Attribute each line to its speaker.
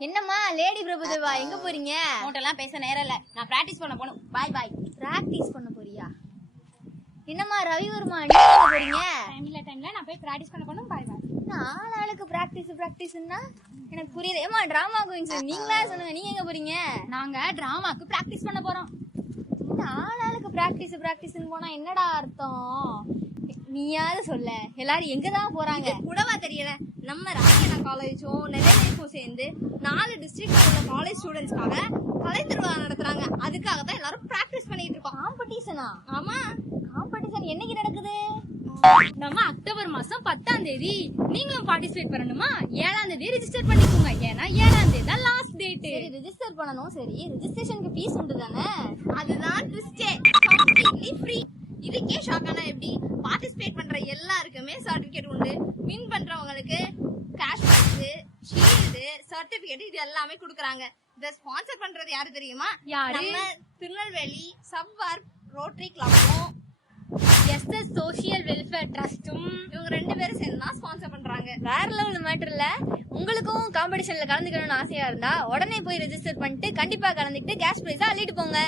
Speaker 1: என்னம்மா லேடி பிரபுதேவா எங்க போறீங்க?
Speaker 2: உன்கிட்டலாம் பேச நேரம் இல்ல. நான் பிராக்டிஸ் பண்ண போகணும் பாய் பாய்
Speaker 1: பிராக்டிஸ் பண்ண போறியா? என்னம்மா ரவிவர்மா நீங்க போறீங்க?
Speaker 2: டைம் இல்ல டைம்ல நான் போய் பிராக்டிஸ் பண்ண போகணும் பாய் பாய்
Speaker 1: நாலு ஆளுக்கு பிராக்டிஸ் பிராக்டிஸ்னா எனக்கு புரியல ஏமா டிராமா கோயிங் சார் நீங்களா சொல்லுங்க நீங்க எங்க போறீங்க?
Speaker 2: நாங்க டிராமாக்கு பிராக்டிஸ் பண்ண போறோம்.
Speaker 1: நாலு ஆளுக்கு பிராக்டிஸ் பிராக்டிஸ்னு போனா என்னடா அர்த்தம்? நீயாவது சொல்ல. எல்லாரும் எங்க தான் போறாங்க
Speaker 3: கூடவா தெரியல. நம்ம காலேஜும் நெல்லைக்கும் சேர்ந்து நாலு டிஸ்ட்ரிக்ட்ல உள்ள காலேஜ் ஸ்டூடெண்ட்ஸ்க்காக கலை திருவிழா நடத்துறாங்க. அதுக்காக தான் எல்லாரும் பிராக்டிஸ் பண்ணிட்டு இருக்கோம்.
Speaker 1: காம்படிஷனா
Speaker 3: ஆமா.
Speaker 1: காம்படிஷன் என்னைக்கு நடக்குது?
Speaker 2: நம்ம அக்டோபர் மாசம் பத்தாம் தேதி நீங்களும் பார்ட்டிசிபேட் பண்ணணுமா? ஏழாம் தேதி ரெஜிஸ்டர் பண்ணிக்கோங்க. ஏன்னா ஏழாம் தேதி தான் லாஸ்ட் டேட்
Speaker 1: சரி ரெஜிஸ்டர் பண்ணணும். சரி ரெஜிஸ்ட்ரேஷனுக்கு ஃபீஸ் உண்டு தானே
Speaker 3: அதுதான் ட்விஸ்டே சர்டிபிகேட் இது எல்லாமே கொடுக்குறாங்க. இத ஸ்பான்சர் பண்றது யாரு தெரியுமா? நம்ம திருநெல்வேலி சப்வார் ரோட்டரி கிளப்பும்
Speaker 2: எஸ்எஸ் சோஷியல் வெல்ஃபேர் ட்ரஸ்டும்
Speaker 3: இவங்க ரெண்டு பேரும் சேர்ந்து தான் ஸ்பான்சர் பண்றாங்க.
Speaker 1: வேற லெவல் மேட்டர் இல்ல. உங்களுக்கும் காம்படிஷன்ல கலந்துக்கணும்னு ஆசையா இருந்தா உடனே போய் ரெஜிஸ்டர் பண்ணிட்டு கண்டிப்பா கலந்துக்கிட்டு கேஷ் பிரைஸா அள்ளிட்டு போங்க.